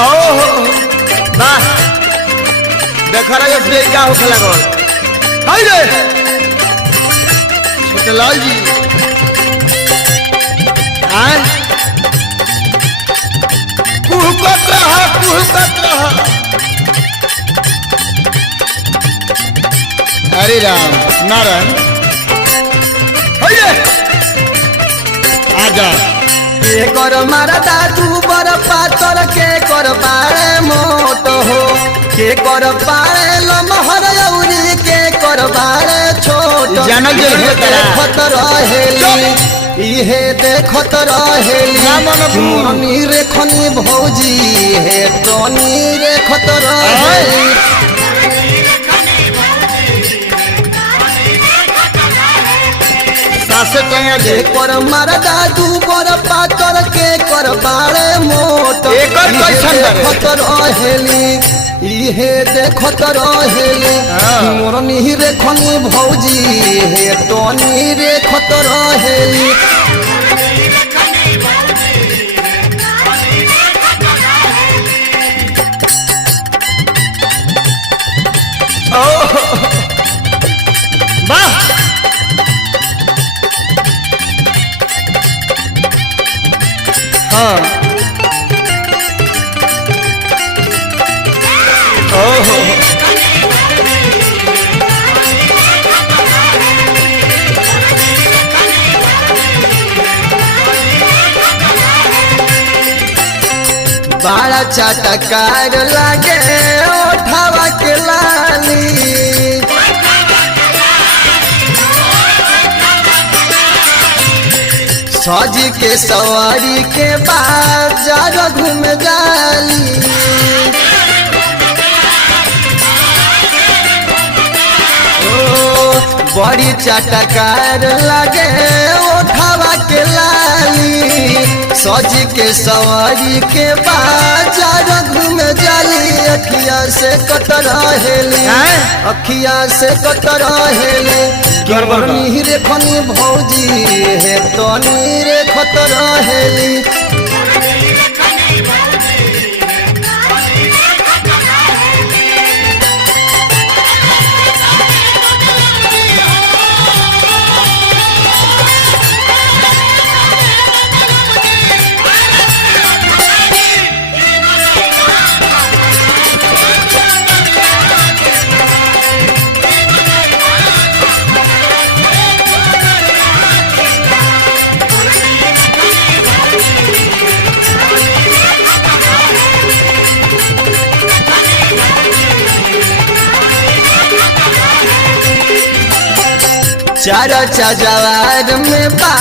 ओहो वाह देखा रहा है क्या हो खेला गोल हाय रे छोटलाल जी आए कुहकत रहा हरे राम नारायण हाय रे आजा के कर मारा दादू बर पातर के कर पारे मोट हो के कर पारे लमहर औरी के कर पारे छोट जानल जे है तरा देखत रहेली इहे देखत रहेली मनी रेखनी भौजी हे टनी रेखत रहेली सासे टंगा दे कर मारा दादू बर पातर के कर बारे मोट एकर कैसन बारे? देखत रहेली इहे देखत रहेली मोरनी रेखनी भौजी हे टनी रेखत रहेली वाह हाँ ओहो बड़ा चटकार लागे ओठावा के लाली सज के सवारी के बाजार घूम जाली बड़ी चटकार लगे ओठावा के लाली सज के सवारी के बाजार घूम जाली अखिया से कतर हेली अखिया से कतर हेली गर्वनी रेखनी भौजी हे तनी रे खतर हेली चार चजवार में बा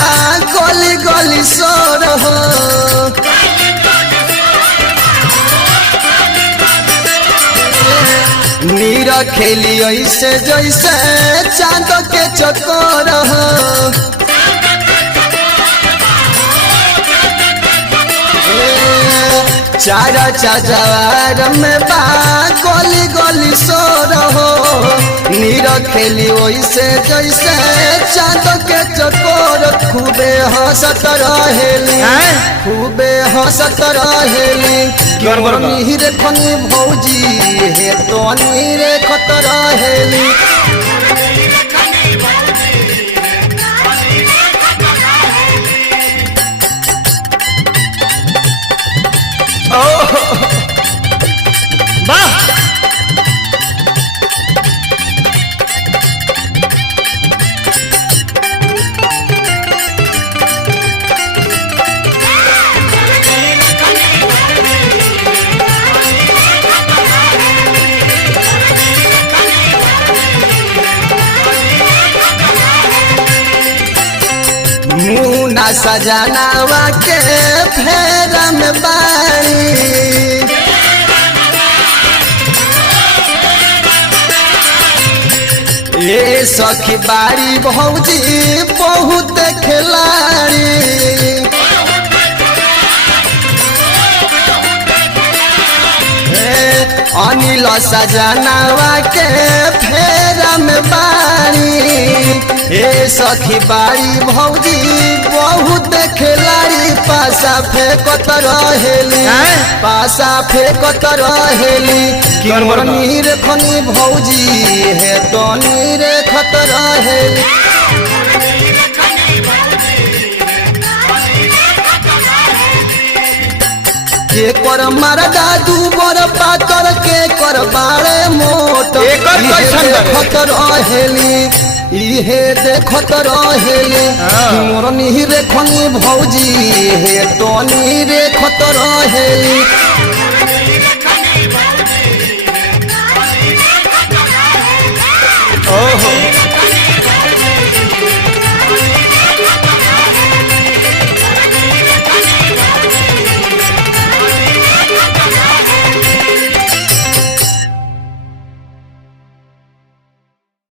गोली गोली सोर हो नीर खेली ऐसे जैसे चांद के चकोर हो चार चजवार में बा गोली गोली सोर हो नीर खेली वैसे जैसे चांद के चकोर खूबे हंसत रहेली खूबे हंसत रहेली गर्वनी रेखनी भौजी हे तनी रेखत रहेली वाह मुना सजनावा के फेरा में बाड़ी ए सखी बाड़ी भौजी बहुत खिलाड़ी अनिल सजनावा के फेरा में बाड़ी ए सखी बाड़ी भौजी बहुत खिलाड़ी पासा फेंकत रहेली बतासा फेंकत रहेली कि कर मोर बरबा। नीर खनी भौजी है तो नीर खत रहेली। के कर मरदा दू बर पातर के कर बारे मोट एकर कैसन बारे? देखत रहेली इहे देखत रहेली हाँ। कि मोर नीर खनी भौजी है तो नीर खत रहेली। ओहो